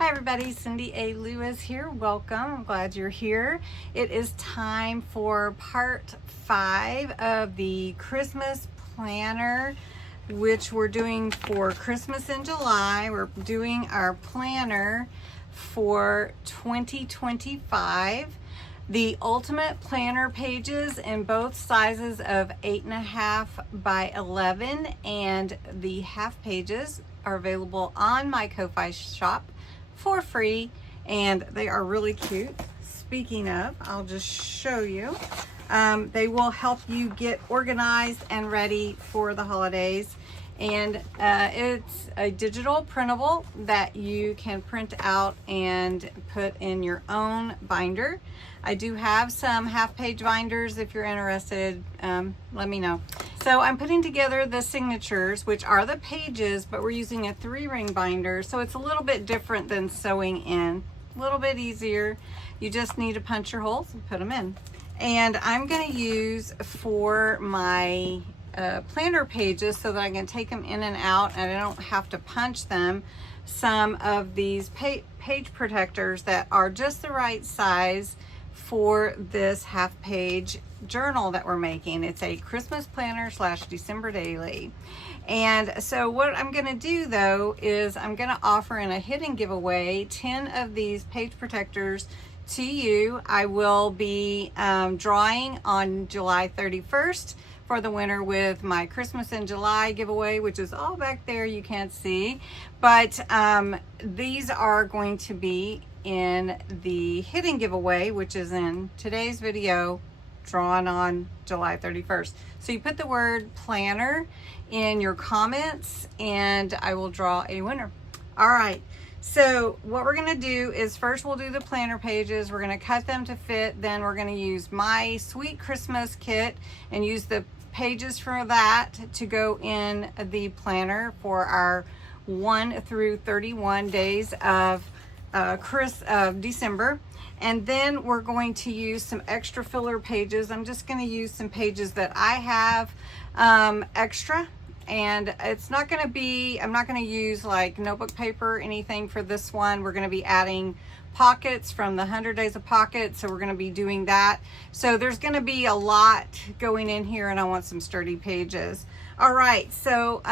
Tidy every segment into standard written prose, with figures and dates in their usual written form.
Hi everybody, Cindy A. Lewis here. Welcome. I'm glad you're here. It is time for part 5 of the Christmas planner, which we're doing for Christmas in July. We're doing our planner for 2025. The ultimate planner pages in both sizes of 8.5 by 11, and the half pages are available on my Ko-Fi shop for free, and they are really cute. Speaking of, I'll just show you. They will help you get organized and ready for the holidays. And it's a digital printable that you can print out and put in your own binder. I do have some half-page binders. If you're interested, let me know. So I'm putting together the signatures, which are the pages, but we're using a 3-ring binder, so it's a little bit different than sewing in. A little bit easier. You just need to punch your holes and put them in. And I'm going to use for my planner pages, so that I can take them in and out and I don't have to punch them, some of these page protectors that are just the right size for this half-page journal that we're making. It's a Christmas planner / December daily. And so what I'm going to do though is I'm going to offer in a hidden giveaway 10 of these page protectors to you. I will be drawing on July 31st for the winner with my Christmas in July giveaway, which is all back there, you can't see. But these are going to be in the hidden giveaway, which is in today's video, drawn on July 31st. So you put the word planner in your comments and I will draw a winner. All right. So what we're going to do is first we'll do the planner pages. We're going to cut them to fit. Then we're going to use my Sweet Christmas kit and use the pages for that to go in the planner for our 1 through 31 days of December. And then we're going to use some extra filler pages. I'm just going to use some pages that I have extra. And it's not going to be, I'm not going to use like notebook paper or anything for this one. We're going to be adding pockets from the 100 Days of Pockets. So we're going to be doing that. So there's going to be a lot going in here and I want some sturdy pages. All right, so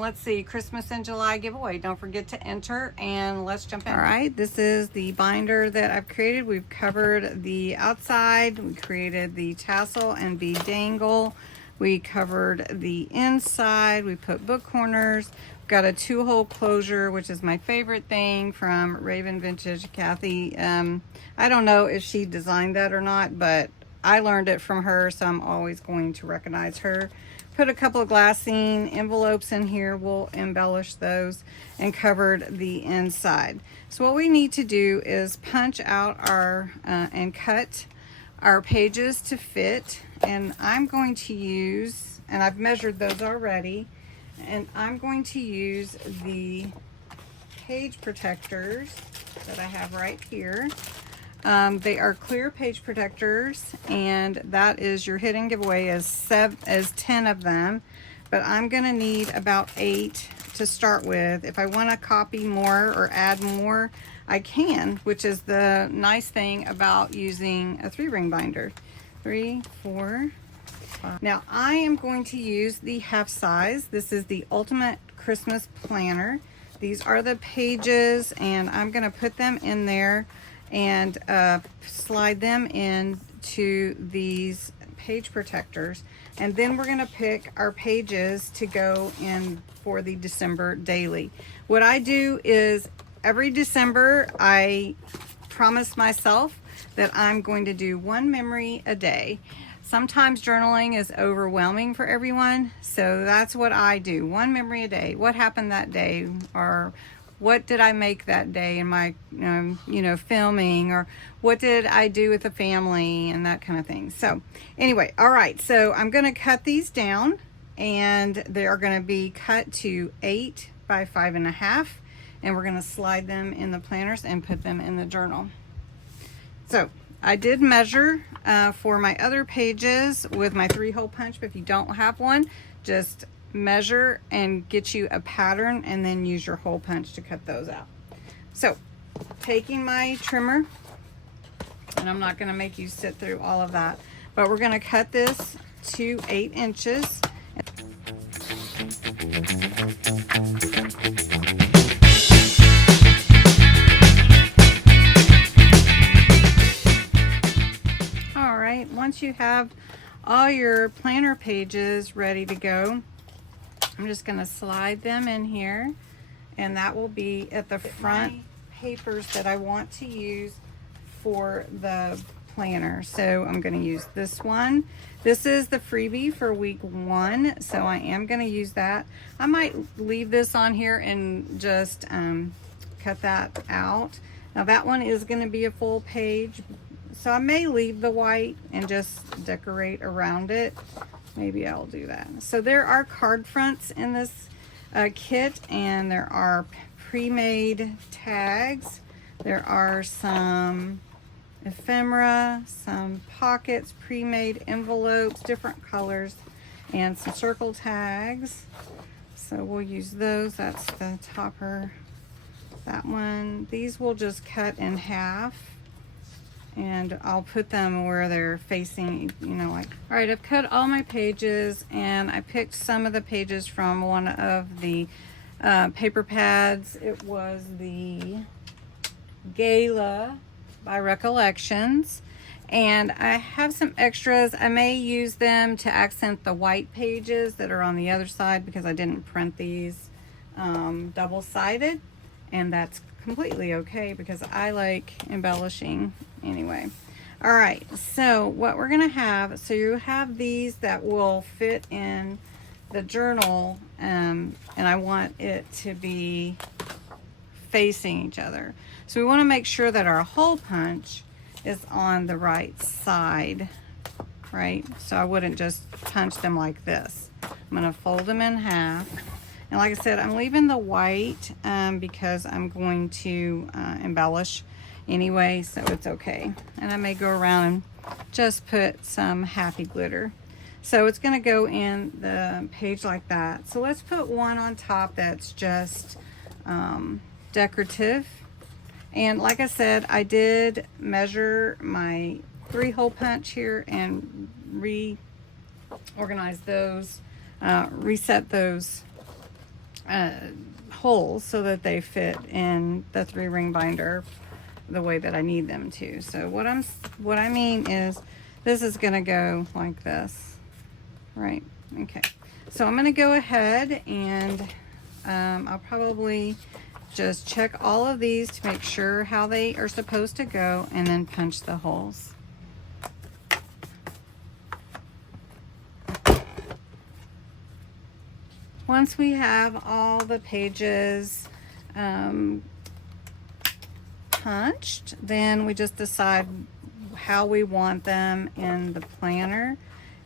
let's see, Christmas in July giveaway. Don't forget to enter and let's jump in. All right, this is the binder that I've created. We've covered the outside. We created the tassel and bead dangle. We covered the inside. We put book corners. We've got a 2-hole closure, which is my favorite thing from Raven Vintage. Kathy, I don't know if she designed that or not, but I learned it from her, so I'm always going to recognize her. Put a couple of glassine envelopes in here. We'll embellish those, and covered the inside. So what we need to do is punch out our and cut our pages to fit. And I'm going to use, and I've measured those already, and I'm going to use the page protectors that I have right here. They are clear page protectors, and that is your hidden giveaway as 10 of them, but I'm going to need about 8 to start with. If I want to copy more or add more, I can, which is the nice thing about using a 3-ring binder. 3, 4, 5. Now I am going to use the half size. This is the Ultimate Christmas Planner. These are the pages, and I'm going to put them in there and slide them into these page protectors. And then we're going to pick our pages to go in for the December daily. What I do is every December I promise myself that I'm going to do 1 memory a day. Sometimes journaling is overwhelming for everyone, so that's what I do. 1 memory a day. What happened that day, or what did I make that day in my filming, or what did I do with the family, and that kind of thing. So anyway, all right, so I'm going to cut these down, and they are going to be cut to 8 by 5.5, and we're going to slide them in the planners and put them in the journal. So I did measure for my other pages with my 3-hole punch, but if you don't have one, just measure and get you a pattern and then use your hole punch to cut those out. So taking my trimmer, and I'm not going to make you sit through all of that, but we're going to cut this to 8 inches. All right, once you have all your planner pages ready to go, I'm just going to slide them in here, and that will be at the front papers that I want to use for the planner. So I'm going to use this one. This is the freebie for week 1, so I am going to use that. I might leave this on here and just cut that out. Now that one is going to be a full page, so I may leave the white and just decorate around it. Maybe I'll do that. So there are card fronts in this kit, and there are pre-made tags. There are some ephemera, some pockets, pre-made envelopes, different colors, and some circle tags. So we'll use those. That's the topper. That one. These will just cut in half, and I'll put them where they're facing, you know, like. All right, I've cut all my pages, and I picked some of the pages from one of the paper pads. It was the Gala by Recollections, and I have some extras. I may use them to accent the white pages that are on the other side, because I didn't print these double-sided, and that's completely okay because I like embellishing anyway. All right, so what we're gonna have, so you have these that will fit in the journal, and I want it to be facing each other. So we want to make sure that our hole punch is on the right side, right? So I wouldn't just punch them like this. I'm going to fold them in half. And like I said, I'm leaving the white because I'm going to embellish anyway, so it's okay. And I may go around and just put some happy glitter. So it's going to go in the page like that. So let's put one on top that's just decorative. And like I said, I did measure my 3-hole punch here and reorganize those, reset those holes so that they fit in the 3-ring binder the way that I need them to. So what I mean is, this is going to go like this, right? Okay. So I'm going to go ahead and I'll probably just check all of these to make sure how they are supposed to go, and then punch the holes. Once we have all the pages punched, then we just decide how we want them in the planner.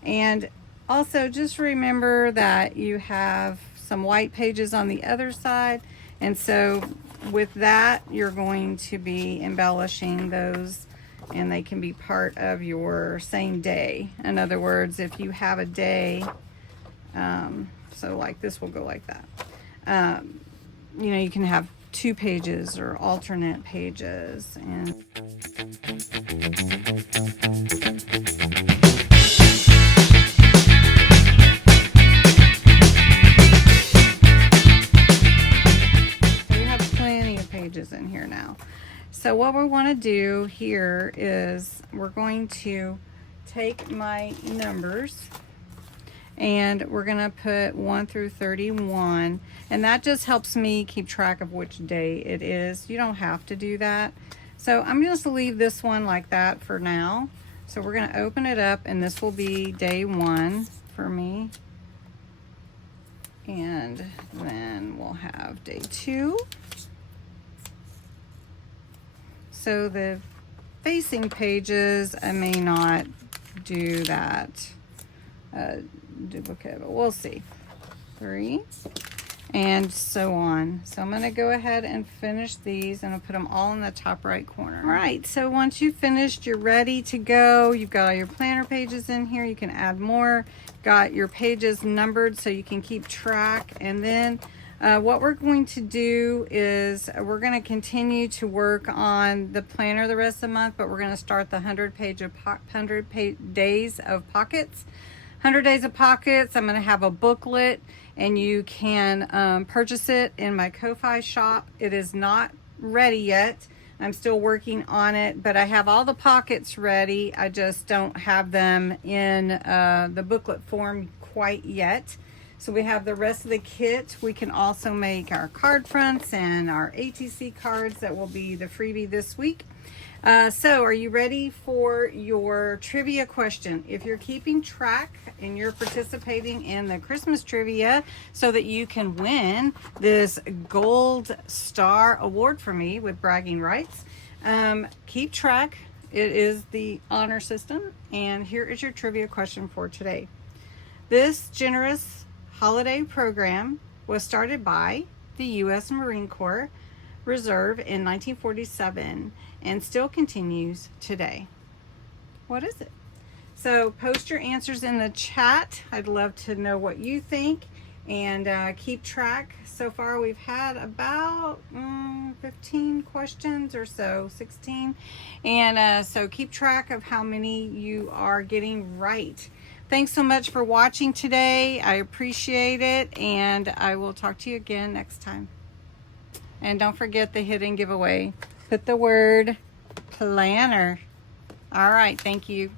And also just remember that you have some white pages on the other side, and so with that you're going to be embellishing those, and they can be part of your same day. In other words, if you have a day, so like this will go like that, you know, you can have 2 pages or alternate pages. And in here now. So what we want to do here is we're going to take my numbers, and we're going to put 1 through 31, and that just helps me keep track of which day it is. You don't have to do that. So I'm just going to leave this one like that for now. So we're going to open it up, and this will be day 1 for me, and then we'll have day 2. So the facing pages, I may not do that duplicate, but we'll see. 3, and so on. So I'm going to go ahead and finish these, and I'll put them all in the top right corner. All right, so once you've finished, you're ready to go. You've got all your planner pages in here. You can add more. Got your pages numbered so you can keep track, and then What we're going to do is we're going to continue to work on the planner the rest of the month, but we're going to start the 100 days of pockets. 100 days of pockets. I'm going to have a booklet, and you can purchase it in my Ko-Fi shop. It is not ready yet. I'm still working on it, but I have all the pockets ready. I just don't have them in the booklet form quite yet. So we have the rest of the kit. We can also make our card fronts and our ATC cards that will be the freebie this week. So are you ready for your trivia question? If you're keeping track and you're participating in the Christmas trivia so that you can win this gold star award for me with bragging rights, keep track. It is the honor system. And here is your trivia question for today. This generous holiday program was started by the U.S. Marine Corps Reserve in 1947 and still continues today. What is it? So post your answers in the chat. I'd love to know what you think, and keep track. So far we've had about 15 questions or so, 16, and so keep track of how many you are getting right. Thanks so much for watching today. I appreciate it, and I will talk to you again next time. And don't forget the hidden giveaway. Put the word planner. All right, thank you.